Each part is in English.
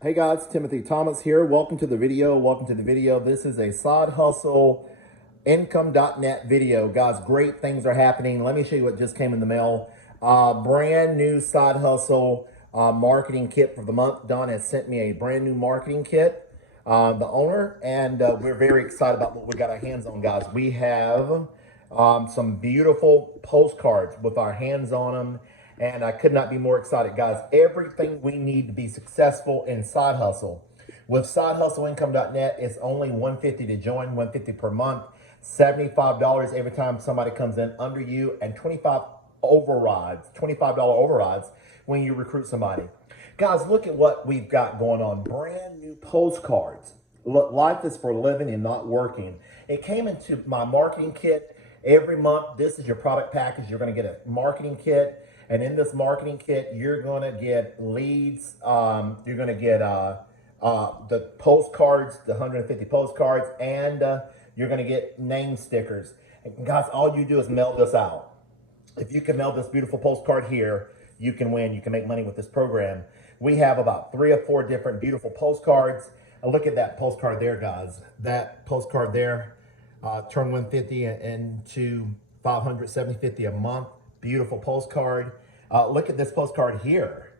Hey guys, Timothy Thomas here. Welcome to the video. This is a side hustle income.net video. Guys, great things are happening. Let me show you what just came in the mail. Brand new side hustle marketing kit for the month. Don has sent me a brand new marketing kit, the owner, and we're very excited about what we got our hands on, guys. We have some beautiful postcards with our hands on them. And I could not be more excited, guys. Everything we need to be successful in side hustle. With sidehustleincome.net, it's only $150 to join, $150 per month, $75 every time somebody comes in under you, and $25 overrides when you recruit somebody. Guys, look at what we've got going on. Brand new postcards. Look, life is for living and not working. It came into my marketing kit every month. This is your product package. You're going to get a marketing kit. And in this marketing kit, you're going to get leads. You're going to get the postcards, the 150 postcards, and you're going to get name stickers. And guys, all you do is mail this out. If you can mail this beautiful postcard here, you can win. You can make money with this program. We have about 3 or 4 different beautiful postcards. Look at that postcard there, guys. That postcard there, turn 150 into 500, 750 a month. Beautiful postcard. Look at this postcard here.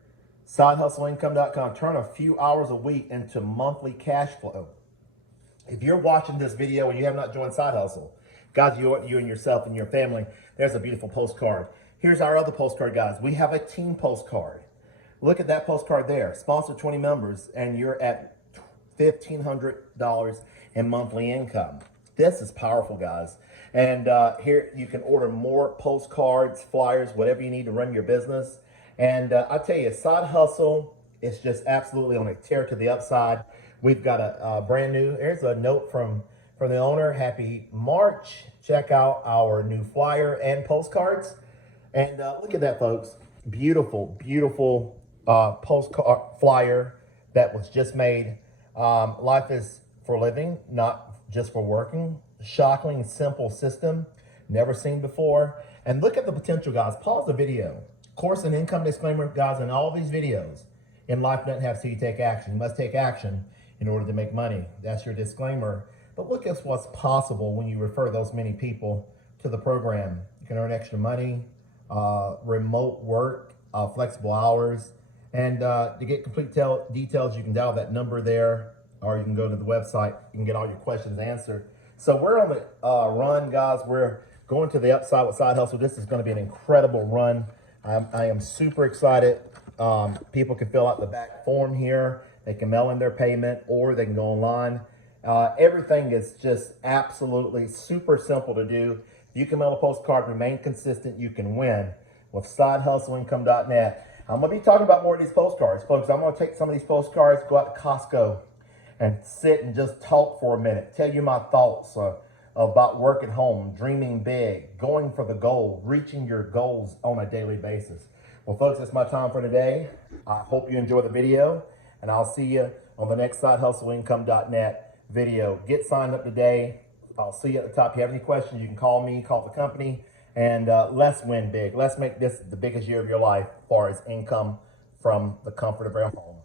Sidehustleincome.com. Turn a few hours a week into monthly cash flow. If you're watching this video and you have not joined Side Hustle, guys, you and yourself and your family, there's a beautiful postcard. Here's our other postcard, guys. We have a team postcard. Look at that postcard there. Sponsor 20 members and you're at $1,500 in monthly income. This is powerful, guys. And here you can order more postcards, flyers, whatever you need to run your business. And I tell you, Side Hustle is just absolutely on a tear to the upside. We've got a brand new, here's a note from the owner. Happy March. Check out our new flyer and postcards. And look at that, folks. Beautiful, beautiful postcard flyer that was just made. Life is for living, not just for working. Shockingly simple system, never seen before. And look at the potential, guys. Pause the video. Course and income disclaimer, guys, in all these videos, in life doesn't have to you take action. You must take action in order to make money. That's your disclaimer. But look at what's possible when you refer those many people to the program. You can earn extra money, remote work, flexible hours. And to get complete details, you can dial that number there, or you can go to the website. You can get all your questions answered. So we're on the run, guys. We're going to the upside with Side Hustle. This is going to be an incredible run. I am super excited. People can fill out the back form here. They can mail in their payment or they can go online. Everything is just absolutely super simple to do. You can mail a postcard, remain consistent, you can win with sidehustleincome.net. I'm going to be talking about more of these postcards, folks. I'm going to take some of these postcards, go out to Costco, and sit and just talk for a minute. Tell you my thoughts about work at home, dreaming big, going for the goal, reaching your goals on a daily basis. Well, folks, that's my time for today. I hope you enjoy the video, and I'll see you on the next sidehustleincome.net video. Get signed up today. I'll see you at the top. If you have any questions, you can call me, call the company, and let's win big. Let's make this the biggest year of your life as far as income from the comfort of our home.